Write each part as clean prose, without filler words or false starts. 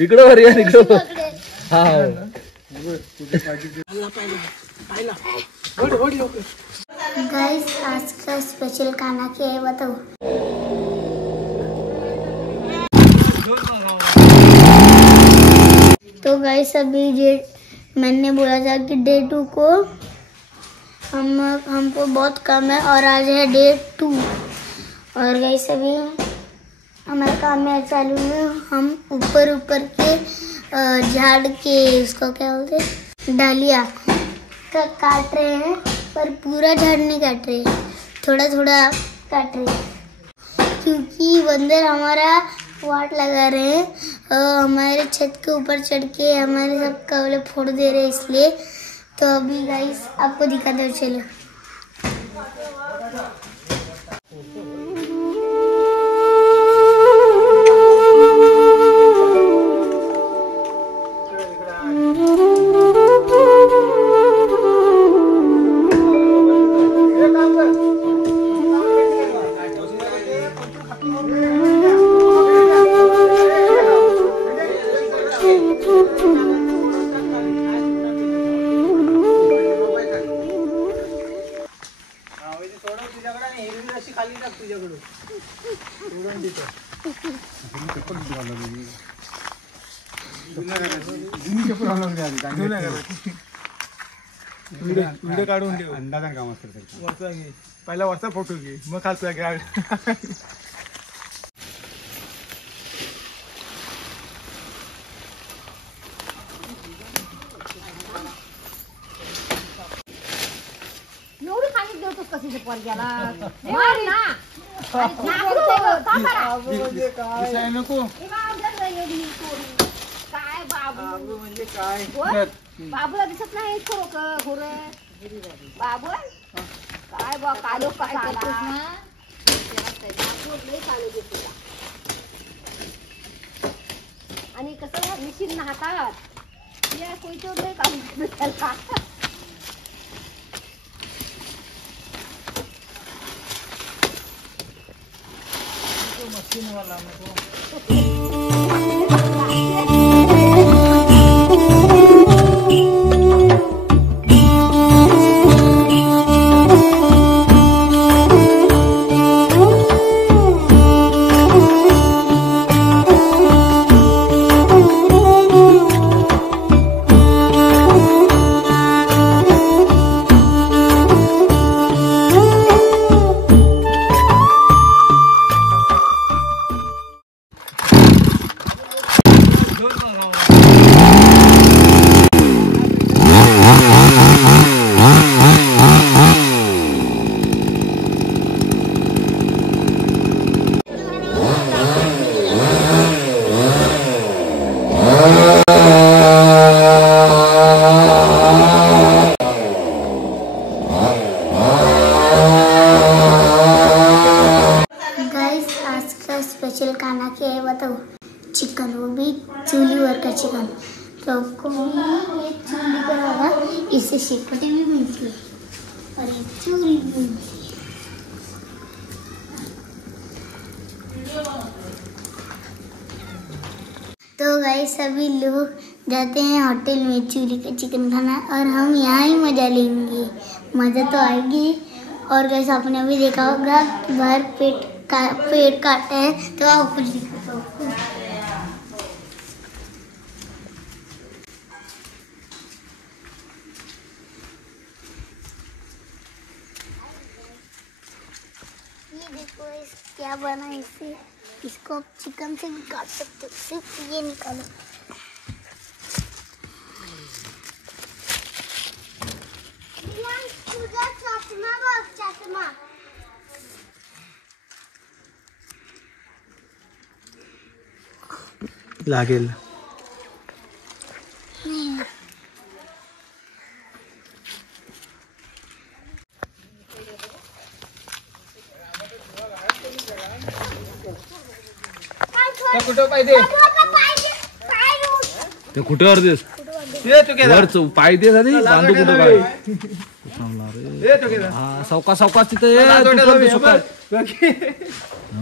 इकडं वर या इकडं. हा गाइस आज का स्पेशल खाना क्या है बताओ। तो गाइस अभी मैंने बोला था कि डे 2 को हमको बहुत कम है और आज है डे 2 और गाइस अभी हमारा काम है चालू है। हम ऊपर के झाड़ के उसको क्या बोलते हैं डालिया का काट रहे हैं पर पूरा झाड़ नहीं काट रहे, थोड़ा थोड़ा काट रहे क्योंकि बंदर हमारा वाट लगा रहे हैं। हमारे छत के ऊपर चढ़ के हमारे सब कवले फोड़ दे रहे हैं इसलिए। तो अभी गाइस आपको दिखा दो चलो। व्हिडिओ काढून ठेव अंदाजान काम असतं वरचा घे पहिला वरचा फोटो घे मग खालचा घे एवढी खाली देतोस कशी पोरग्याला नको काय बाबू म्हणजे काय बाबूला दिसत नाही खरोखर बाबू काय बा कालो काय आणि कसं मिशीन हातात या कोणतं लय काम त्याला मशीन वाला स्पेशल खाना क्या है बताओ। चिकन, वो भी चूल्ही पर का चिकन। तो आपको भी ये चूल्ही पर होगा, इससे शेकटे भी मिलती है और ये चूल्ही भी मिलती है। तो गाइस सभी लोग जाते हैं होटल में चूल्ही का चिकन खाना और हम यहाँ ही मज़ा लेंगे, मज़ा तो आएगी। और गाइस आपने भी देखा होगा बाहर पेड़ काटे हैं तो आप कुछ दिखाता हूँ। ये देखो क्या बना इससे, इसको आप चिकन से भी काट सकते हो, सिर्फ ये निकालो। लागेल कुठं पाहिजे ते कुठे अर्धेस पाय दे झाली बांधू कुठं काय हा सावकाश सावकाश तिथे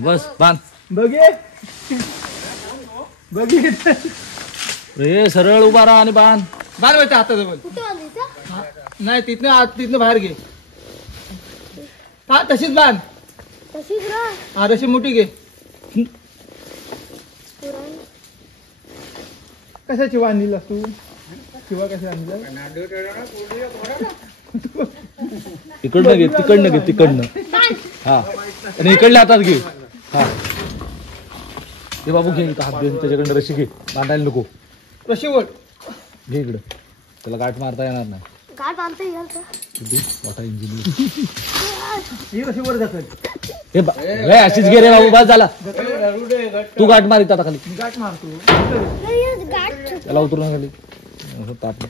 बस बांध बघित रे सरळ उभा राहा आणि बांध. बाहेर व्हायचं हाताजवळ. नाही तिथनं बाहेर घे. हा तशीच बांध. हा तशी मोठी घे. कशाची बांधलीला तू? शिवा कशा बांधला? इकडनं घे तिकडनं. हा आणि इकडल्या हातात घे. हा ते बाबू घे हात घेऊन त्याच्याकडनं रशी घे. बांधायला नको. रशी ओढ घे इकडं. त्याला गाठ मारता येणार नाही. मोठा इंजिनियर. ही रशी वर जाते. हे अशीच घे रे बाबू. बस झाला. तू गाठ मार इथं आता खाली. गाठ मारतो. त्याला उतरू ना खाली. ताप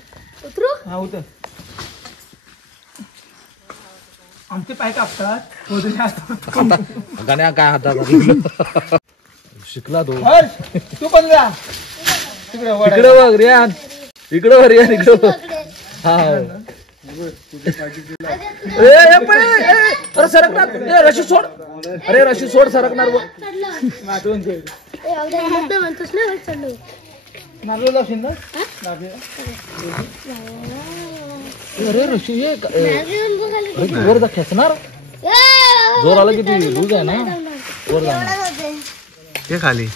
हा उतर. आमचे पाय कापतात. गाण्या काय हातात शिकला तो. तू पण जा तिकडे. इकडे बघ रियान. इकडे बघ रियान. इकडे बघ. हा अरे सरकणार. रशी सोड. अरे रशी सोड. सरकणार बघ. अरे रशी अरे वर जा खेचणार. जोर आला की ती लूज आहे ना. वर जाणार. हे खाली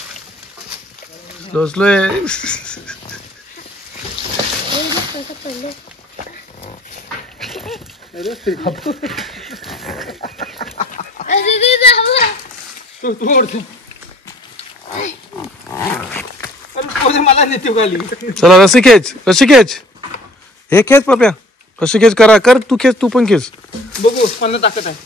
लोसलोय. मला नेते खाली. चला रस्सी खेच. हे खेच पप्या. कशी खेच करा. कर तू खेच. तू पण खेच. बघू पण ताकद आहे.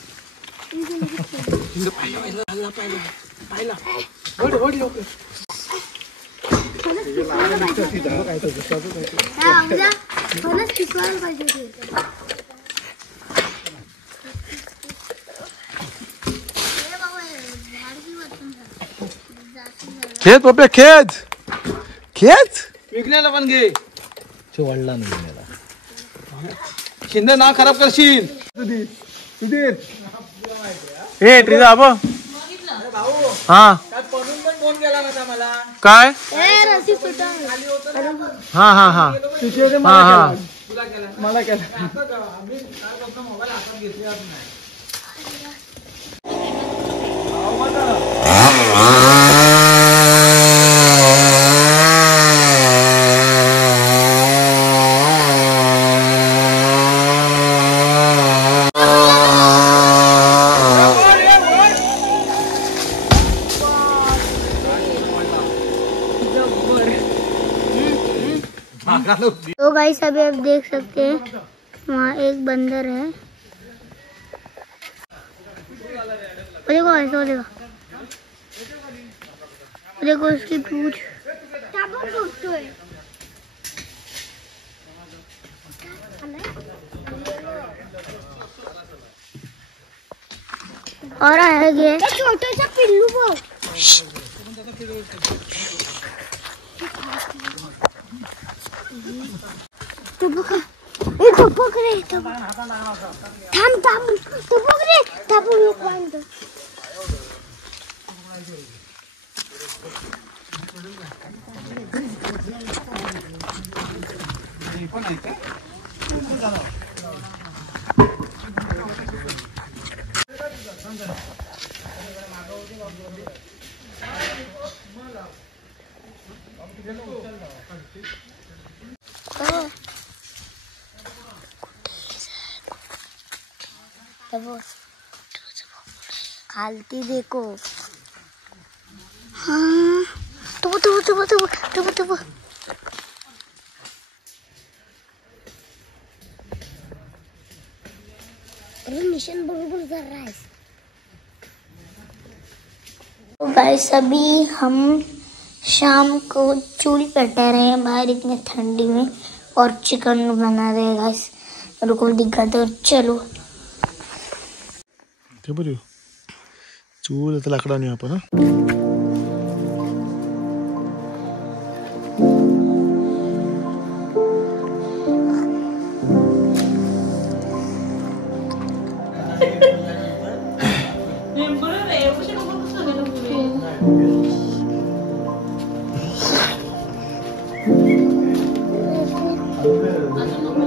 खेच पप्या खेच. विकण्याला पण घे. वाढला नाही. शिंदे नाव खराब करशील. सुधीर हे ट्रीजा आबा. हा फोन केला नव्हता मला. काय? हा हा हा मला केला. तो गाइस अभी आप देख सकते हैं वहाँ एक बंदर है. देखो ऐसा देखो उसकी पूंछ. और आगे छोटा सा पिल्लू वो. तो पक रे. थांब तो पक रे. एक बांध. खालती देखो. हाँ तो मिशन बरोबर कर रहा है. तो गाइस अभी हम शाम को चूल्हे पर ठहरे हैं बाहर इतनी ठंडी में और चिकन बना रहे हैं गाइस. रुको दिखाते हो. चलो चूल लाकडा नाही आपण. हाँ काय सांगतो